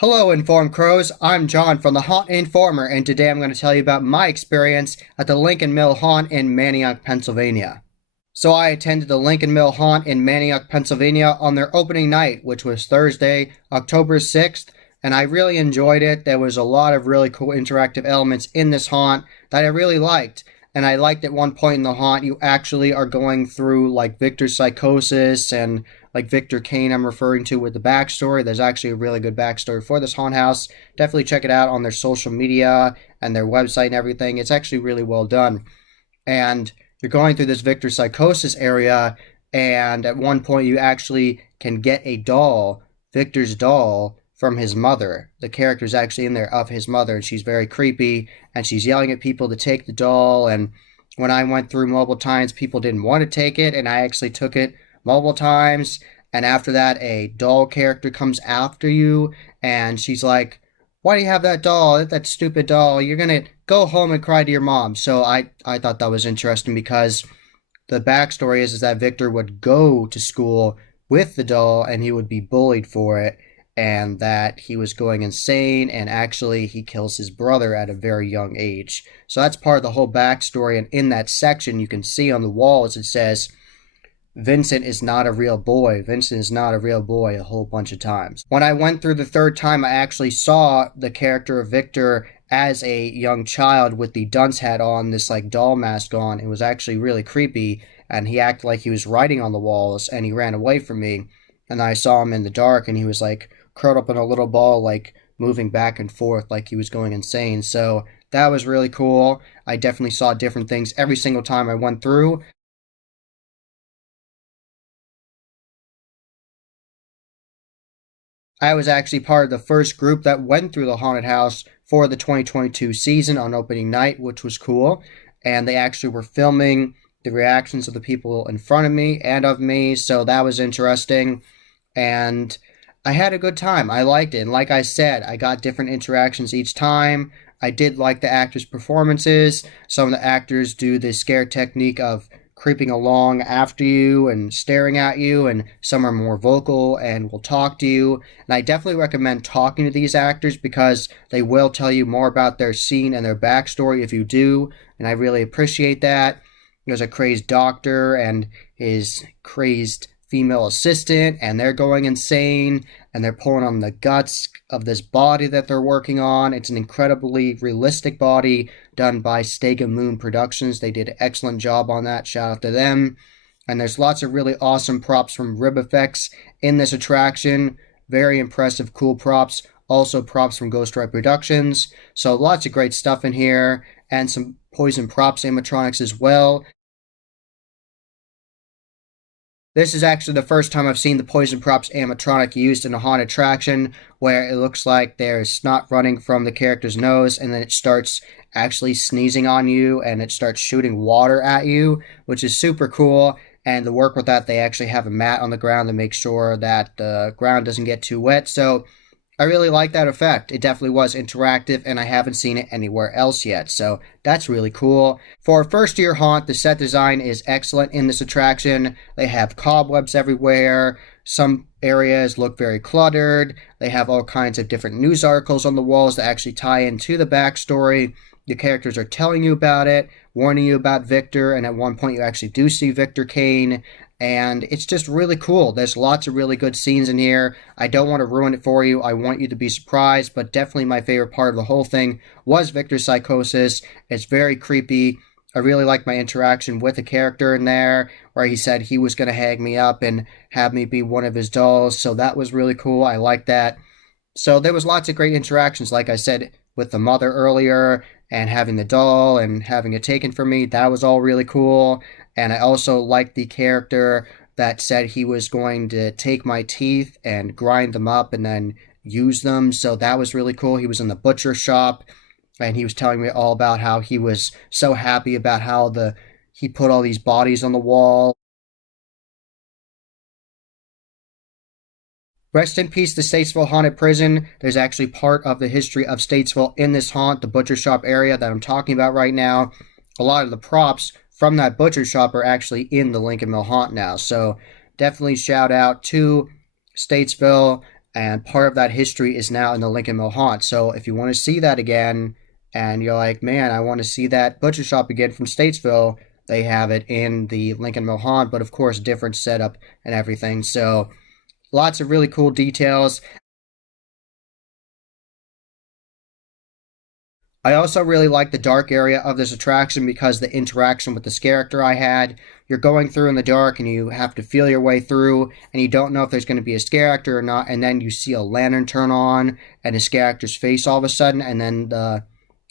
Hello, Informed Crows. I'm John from the Haunt Informer, and today I'm going to tell you about my experience at the Lincoln Mill Haunt in Manayunk, Pennsylvania. So I attended the Lincoln Mill Haunt in Manayunk, Pennsylvania on their opening night, which was Thursday, October 6th, and I really enjoyed it. There was a lot of really cool interactive elements in this haunt that I really liked. And I liked at one point in the haunt, you actually are going through like Victor's psychosis and like Victor Kane, I'm referring to with the backstory. There's actually a really good backstory for this haunt house. Definitely check it out on their social media and their website and everything. It's actually really well done. And you're going through this Victor psychosis area, and at one point you actually can get a doll, Victor's doll, from his mother. The character's actually in there of his mother, and she's very creepy, and she's yelling at people to take the doll. And when I went through multiple times, people didn't want to take it, and I actually took it multiple times. And after that, a doll character comes after you, and she's like, "Why do you have that doll? That stupid doll. You're gonna go home and cry to your mom." So I thought that was interesting because the backstory is that Victor would go to school with the doll and he would be bullied for it, and that he was going insane, and actually he kills his brother at a very young age. So that's part of the whole backstory, and in that section you can see on the walls it says, "Vincent is not a real boy. Vincent is not a real boy," a whole bunch of times. When I went through the third time, I actually saw the character of Victor as a young child with the dunce hat on, this like doll mask on. It was actually really creepy, and he acted like he was writing on the walls, and he ran away from me. And I saw him in the dark, and he was like curled up in a little ball, like moving back and forth like he was going insane. So that was really cool. I definitely saw different things every single time I went through. I was actually part of the first group that went through the haunted house for the 2022 season on opening night, which was cool. And they actually were filming the reactions of the people in front of me and of me, so that was interesting. And I had a good time. I liked it. And like I said, I got different interactions each time. I did like the actors' performances. Some of the actors do the scare technique of creeping along after you and staring at you, and some are more vocal and will talk to you. And I definitely recommend talking to these actors because they will tell you more about their scene and their backstory if you do, and I really appreciate that. There's a crazed doctor and his crazed female assistant, and they're going insane, and they're pulling on the guts of this body that they're working on. It's an incredibly realistic body done by Stega Moon Productions. They did an excellent job on that. Shout out to them. And there's lots of really awesome props from Rib Effects in this attraction. Very impressive, cool props. Also props from Ghost Ride Productions. So lots of great stuff in here, and some Poison Props animatronics as well. This is actually the first time I've seen the Poison Props animatronic used in a haunted attraction, where it looks like there's snot running from the character's nose, and then it starts actually sneezing on you, and it starts shooting water at you, which is super cool. And to work with that, they actually have a mat on the ground to make sure that the ground doesn't get too wet. So I really like that effect. It definitely was interactive, and I haven't seen it anywhere else yet, so that's really cool. For a first-year haunt, the set design is excellent in this attraction. They have cobwebs everywhere. Some areas look very cluttered. They have all kinds of different news articles on the walls that actually tie into the backstory. The characters are telling you about it, warning you about Victor, and at one point you actually do see Victor Kane, and it's just really cool. There's lots of really good scenes in here. I don't want to ruin it for you. I want you to be surprised, but definitely my favorite part of the whole thing was Victor's psychosis. It's very creepy. I really like my interaction with a character in there where he said he was going to hang me up and have me be one of his dolls, so that was really cool. I like that. So there was lots of great interactions, like I said, with the mother earlier, and having the doll and having it taken from me. That was all really cool. And I also liked the character that said he was going to take my teeth and grind them up and then use them. So that was really cool. He was in the butcher shop, and he was telling me all about how he was so happy about how he put all these bodies on the wall. Rest in peace, the Statesville Haunted Prison. There's actually part of the history of Statesville in this haunt, the butcher shop area that I'm talking about right now. A lot of the props from that butcher shop are actually in the Lincoln Mill Haunt now. So definitely shout out to Statesville and part of that history is now in the Lincoln Mill Haunt. So if you want to see that again, and you're like, man, I want to see that butcher shop again from Statesville, they have it in the Lincoln Mill Haunt, but of course, different setup and everything. So lots of really cool details. I also really like the dark area of this attraction because the interaction with this character I had. You're going through in the dark and you have to feel your way through, and you don't know if there's going to be a scare actor or not, and then you see a lantern turn on and a scare actor's face all of a sudden, and then the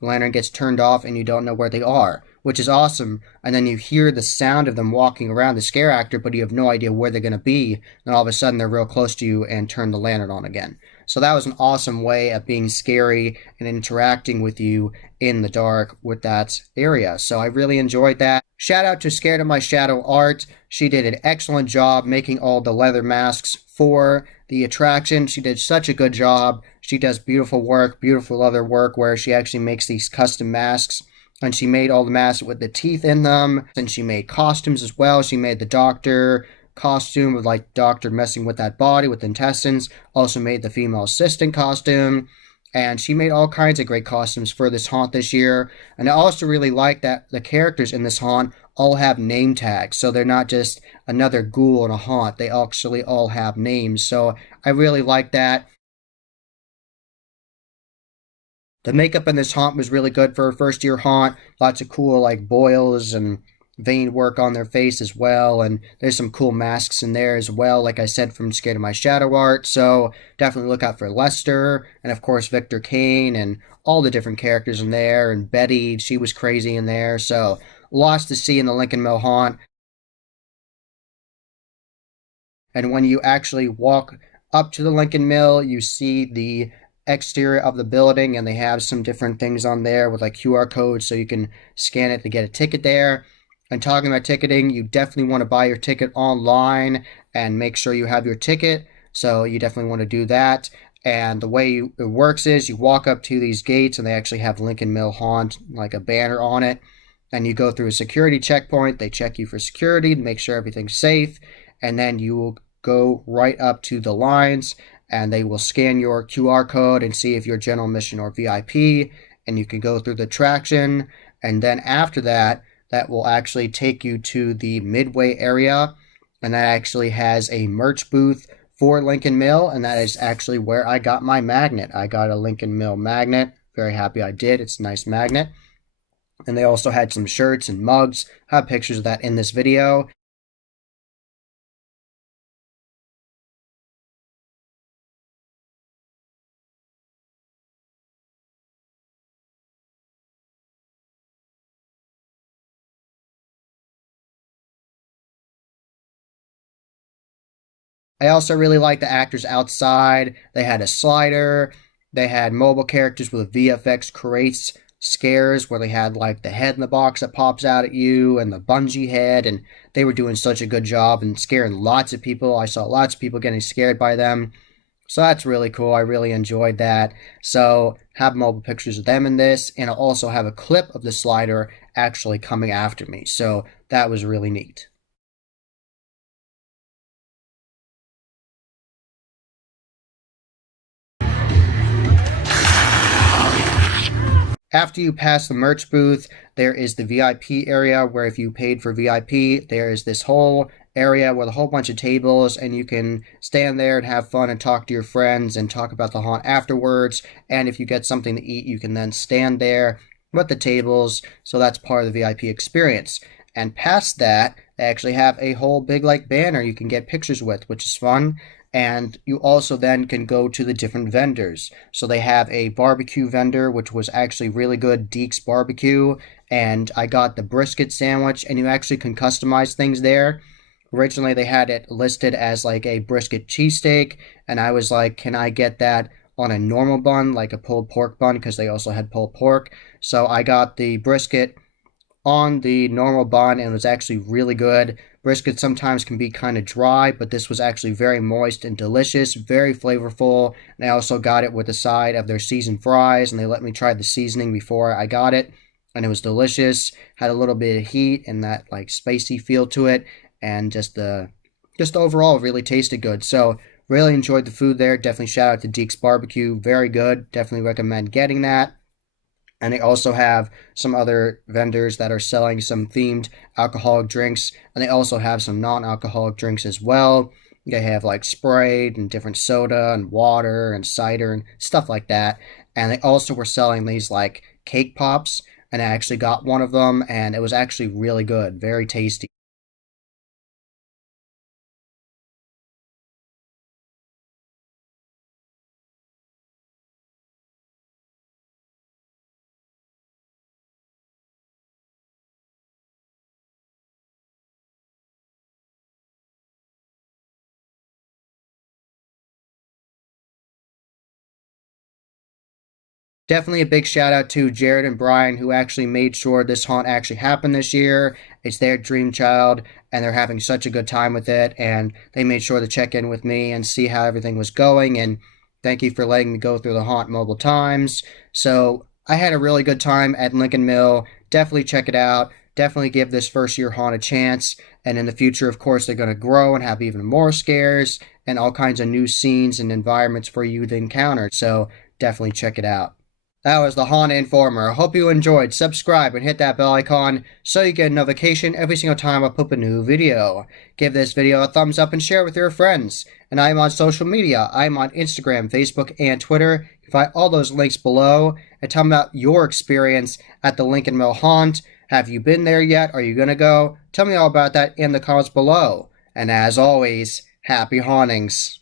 lantern gets turned off and you don't know where they are, which is awesome. And then you hear the sound of them walking around the scare actor, but you have no idea where they're going to be. And all of a sudden they're real close to you and turn the lantern on again. So that was an awesome way of being scary and interacting with you in the dark with that area. So I really enjoyed that. Shout out to Scared of My Shadow Art. She did an excellent job making all the leather masks for the attraction. She did such a good job. She does beautiful work, beautiful leather work, where she actually makes these custom masks. And she made all the masks with the teeth in them. And she made costumes as well. She made the doctor costume with like doctor messing with that body with intestines. Also made the female assistant costume. And she made all kinds of great costumes for this haunt this year. And I also really like that the characters in this haunt all have name tags. So they're not just another ghoul in a haunt. They actually all have names. So I really like that. The makeup in this haunt was really good for a first year haunt. Lots of cool like boils and vein work on their face as well. And there's some cool masks in there as well, like I said, from Scared of My Shadow Art. So definitely look out for Lester and of course Victor Kane and all the different characters in there. And Betty, she was crazy in there. So lots to see in the Lincoln Mill Haunt. And when you actually walk up to the Lincoln Mill, you see the exterior of the building, and they have some different things on there with like QR codes so you can scan it to get a ticket there. And talking about ticketing, you definitely want to buy your ticket online and make sure you have your ticket. So you definitely want to do that. And the way it works is you walk up to these gates and they actually have Lincoln Mill Haunt, like a banner on it. And you go through a security checkpoint. They check you for security to make sure everything's safe. And then you will go right up to the lines and they will scan your QR code and see if you're general admission or VIP. And you can go through the attraction. And then after that, that will actually take you to the midway area, and that actually has a merch booth for Lincoln Mill, and that is actually where I got my magnet. I got a Lincoln Mill magnet. Very happy I did. It's a nice magnet. And they also had some shirts and mugs. I have pictures of that in this video. I also really like the actors outside. They had a slider. They had mobile characters with VFX creates scares where they had like the head in the box that pops out at you and the bungee head, and they were doing such a good job and scaring lots of people. I saw lots of people getting scared by them. So that's really cool. I really enjoyed that. So have mobile pictures of them in this, and I'll also have a clip of the slider actually coming after me. So that was really neat. After you pass the merch booth, there is the VIP area where if you paid for VIP, there is this whole area with a whole bunch of tables and you can stand there and have fun and talk to your friends and talk about the haunt afterwards. And if you get something to eat, you can then stand there with the tables. So that's part of the VIP experience. And past that, they actually have a whole big like banner you can get pictures with, which is fun. And you also then can go to the different vendors. So they have a barbecue vendor, which was actually really good, Deke's Barbecue. And I got the brisket sandwich, and you actually can customize things there. Originally, they had it listed as like a brisket cheesesteak, and I was like, can I get that on a normal bun, like a pulled pork bun, because they also had pulled pork. So I got the brisket on the normal bun and it was actually really good. Brisket sometimes can be kind of dry, but this was actually very moist and delicious, very flavorful. And I also got it with a side of their seasoned fries, and they let me try the seasoning before I got it, and it was delicious. Had a little bit of heat and that like spicy feel to it, and just overall really tasted good. So Really enjoyed the food there. Definitely shout out to Deke's Barbecue. Very good. Definitely recommend getting that. And they also have some other vendors that are selling some themed alcoholic drinks. And they also have some non alcoholic drinks as well. They have like Sprite and different soda and water and cider and stuff like that. And they also were selling these like cake pops. And I actually got one of them, and it was actually really good, very tasty. Definitely a big shout out to Jared and Brian, who actually made sure this haunt actually happened this year. It's their dream child, and they're having such a good time with it. And they made sure to check in with me and see how everything was going. And thank you for letting me go through the haunt multiple times. So I had a really good time at Lincoln Mill. Definitely check it out. Definitely give this first year haunt a chance. And in the future, of course, they're going to grow and have even more scares and all kinds of new scenes and environments for you to encounter. So definitely check it out. That was the Haunt Informer. I hope you enjoyed. Subscribe and hit that bell icon so you get a notification every single time I put a new video. Give this video a thumbs up and share it with your friends. And I'm on social media. I'm on Instagram, Facebook, and Twitter. You can find all those links below. And tell me about your experience at the Lincoln Mill Haunt. Have you been there yet? Are you going to go? Tell me all about that in the comments below. And as always, happy hauntings.